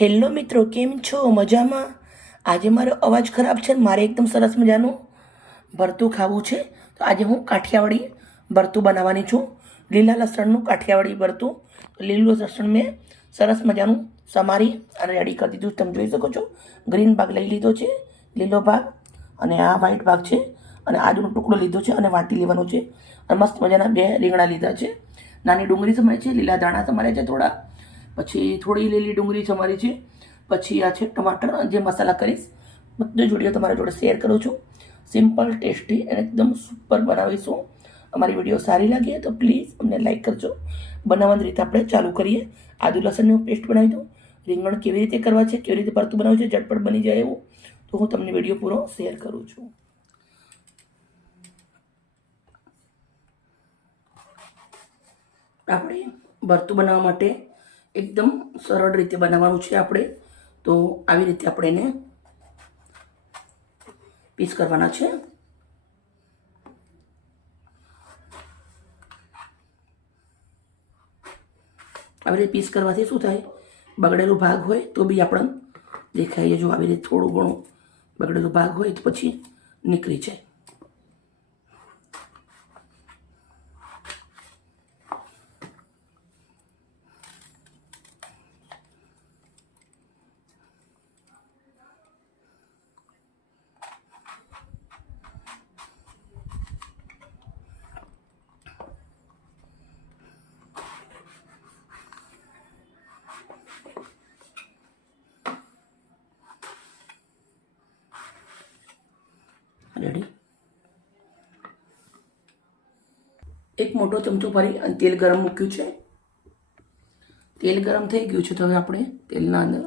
Hello મિત્રો, કેમ છો? મજામાં? આજે મારો અવાજ ખરાબ છે ને મારે એકદમ સરસ મજાનું ભરતું ખાવું છે. તો આજે હું કાઠિયાવાડી ભરતું બનાવવાની છું. લીલા લસણનું કાઠિયાવાડી ભરતું. લીલું લસણ મેં સરસ મજાનું સમારી અને રેડી કરી દીધું. તમે જોઈ શકો છો ગ્રીન ભાગ લઈ લીધો છે, લીલો ભાગ અને આ વ્હાઈટ ભાગ છે અને આજનો ટુકડો લીધો છે અને વાટી લેવાનો છે. અને મસ્ત મજાના બે રીંગણા લીધા છે. નાની ડુંગળી સમારે છે, લીલા દાણા સમારે છે થોડા. પછી થોડી લીલી ડુંગળી છે અમારી છે. પછી આ છે ટમાટર જે મસાલા કરીશ, બધું જ વીડિયો તમારા જોડે શેર કરું છું. સિમ્પલ, ટેસ્ટી અને એકદમ સુપર બનાવીશું. અમારી વીડિયો સારી લાગે તો પ્લીઝ અમને લાઈક કરજો. બનાવવાની રીતે આપણે ચાલુ કરીએ. આદુ લસણની હું પેસ્ટ બનાવી દઉં. રીંગણ કેવી રીતે કરવા છે, કેવી રીતે ભરતું બનાવવું છે, ઝટપટ બની જાય એવું. તો હું તમને વીડિયો પૂરો શેર કરું છું. આપણે ભરતું બનાવવા માટે એકદમ સરળ રીતે બનાવવાનું છે આપણે. તો આવી રીતે આપણે એને પીસ કરવાના છે. આવી રીતે પીસ કરવાથી શું થાય? બગડેલો ભાગ હોય તો બી આપણને દેખાઈએ જો આવી રીતે થોડું ઘણું બગડેલો ભાગ હોય તો પછી નીકળી જાય. રેડી એક મોટો ચમચો ભરી અને તેલ ગરમ મૂક્યું છે. તેલ ગરમ થઈ ગયું છે તો હવે આપણે તેલના અંદર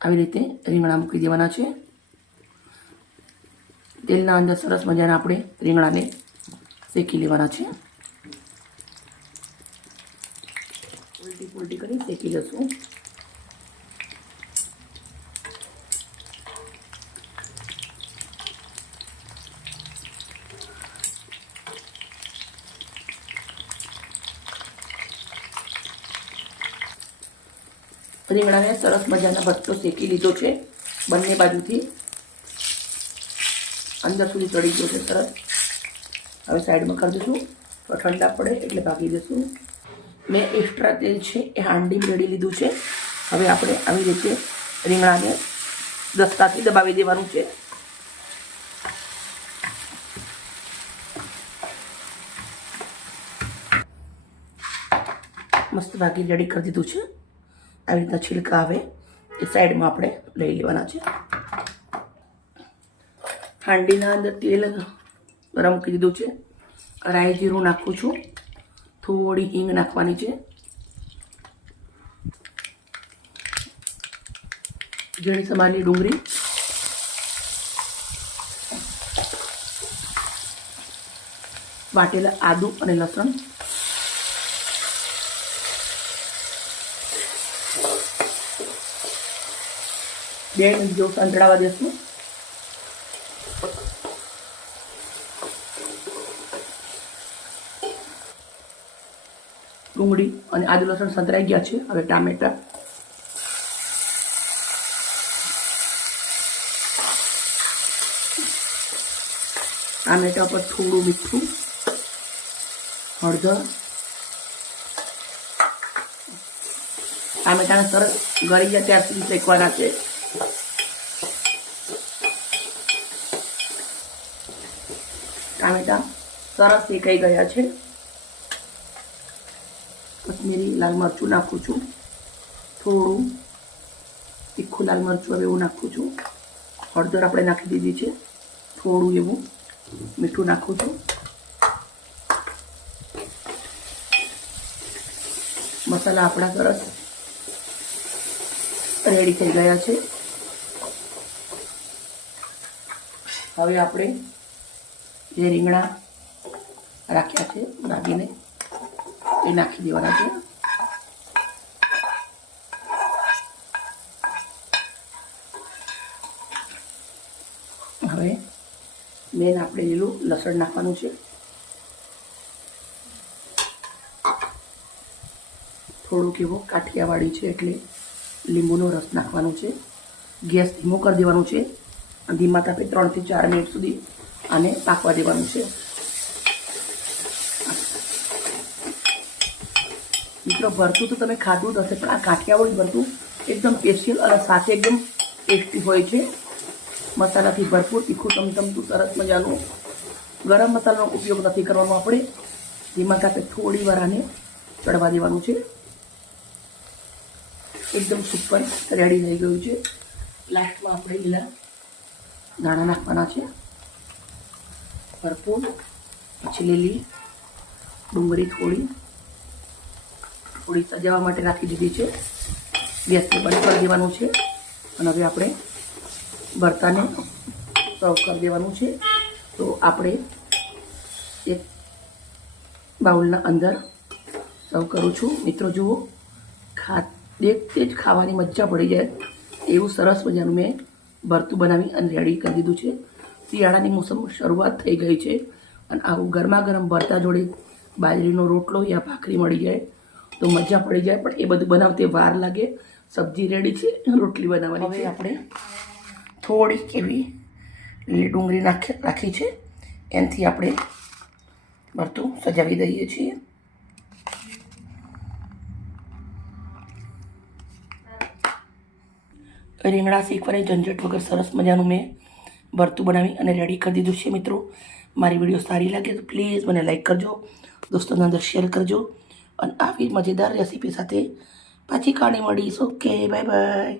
આવી રીતે રીંગણા મૂકી દેવાના છે. તેલના અંદર સરસ મજાના આપણે રીંગણાને શેકી લેવાના છે. ઉલટી પુલટી કરી શેકી લઈશું. રીંગણાને સરસ મજાના ભટ્ટો શેકી લીધો છે બંને બાજુથી. અંદર સુધી ચડી ગયો છે સરસ. હવે સાઈડમાં કરી દઈશું. તો ઠંડા પડે એટલે ભાગી દઈશું. મેં એક્સ્ટ્રા તેલ છે એ હાંડી મેળવી લીધું છે. હવે આપણે આવી રીતે રીંગણાને દસ્તાથી દબાવી દેવાનું છે. મસ્ત ભાગી રેડી કરી દીધું છે. આવી રીતના છિલકા આવે એ સાઈડમાં આપણે લઈ લેવાના છે. હાંડીના અંદર તેલ ગરમ કરી દીધું છે. રાઈ જીરું નાખું છું. થોડી હિંગ નાખવાની છે. ઝીણી સમારેલી ડુંગળી. વાટેલા આદુ અને લસણ. બે મિનિટ જેવું સંતળાવા દેશું. ડુંગળી અને આદુ લસણ સંતરાઈ ગયા છે. હવે ટામેટા. ટામેટા પર થોડું મીઠું, હળદર. ટામેટાને સરસ ગળી જાય ત્યાર સુધી શેકવાના છે. ટામેટા સરસ શેકાઈ ગયા છે. કશ્મીરી લાલ મરચું નાખું છું. થોડું તીખું લાલ મરચું હવે એવું નાખું છું. હળદર આપણે નાખી દીધી છે. થોડું એવું મીઠું નાખું છું. મસાલા આપણા સરસ રેડી થઈ ગયા છે. હવે આપણે જે રીંગણા રાખ્યા છે નાખીને એ નાખી દેવાના છે. હવે મેન આપણે લીલું લસણ નાખવાનું છે. થોડુંક એવું કાઠિયાવાડી છે એટલે લીંબુનો રસ નાખવાનો છે. ગેસ ધીમો કરી દેવાનો છે. ધીમા તાપે ત્રણથી ચાર મિનિટ સુધી આને પાકવા દેવાનું છે. મિત્રો, ભરતું તો તમે ખાધું જ હશે, પણ આ કાઠિયાવાડી ભરતું એકદમ સ્પેશિયલ અને સાથે એકદમ ટેસ્ટી હોય છે. મસાલાથી ભરપૂર તીખું તમતમતું સરસ મજાનું ગરમ મસાલાનો ઉપયોગ નથી કરવાનો આપણે. ધીમા તાપે થોડી વાર આને ચડવા દેવાનું છે. એકદમ સુપર રેડી થઈ ગયું છે. લાસ્ટમાં આપણે લીલા દાણા નાખવાના છે. ભરપૂર. પછી લીલી ડુંગળી થોડી. થોડી સજાવવા માટે રાખી દીધી છે. ગેસને બંધ કરી દેવાનું છે. અને હવે આપણે ભરતાને સર્વ કરી દેવાનું છે. તો આપણે એક બાઉલના અંદર સર્વ કરું છું. મિત્રો, જુઓ. ખા દેખતે જ ખાવાની મજા પડી જાય. એવું સરસ મજાનું મેં ભરતું બનાવી અને રેડી કરી દીધું છે. શિયાળાની મોસમ શરૂઆત થઈ ગઈ છે અને આવું ગરમા ગરમ ભરતા જોડે બાજરીનો રોટલો યા ભાખરી મળી જાય તો મજા પડી જાય પણ એ બધું બનાવતી વાર લાગે. સબ્જી રેડી છે રોટલી બનાવવાની હવે આપણે થોડીક એવી લીલી ડુંગળી નાખી રાખી છે. એનાથી આપણે ભરતું સજાવી દઈએ છીએ. રીંગણા શીખવાની ઝંઝટ વગર સરસ મજાનું મેં ભરતું બનાવી અને રેડી કરી દીધું છે મિત્રો. મારી વીડિયો સારી લાગે તો પ્લીઝ મને લાઈક કરજો, દોસ્તોના અંદર શેર કરજો અને આવી મજેદાર રેસીપી સાથે પાછી કાણી મળીશ. Okay bye bye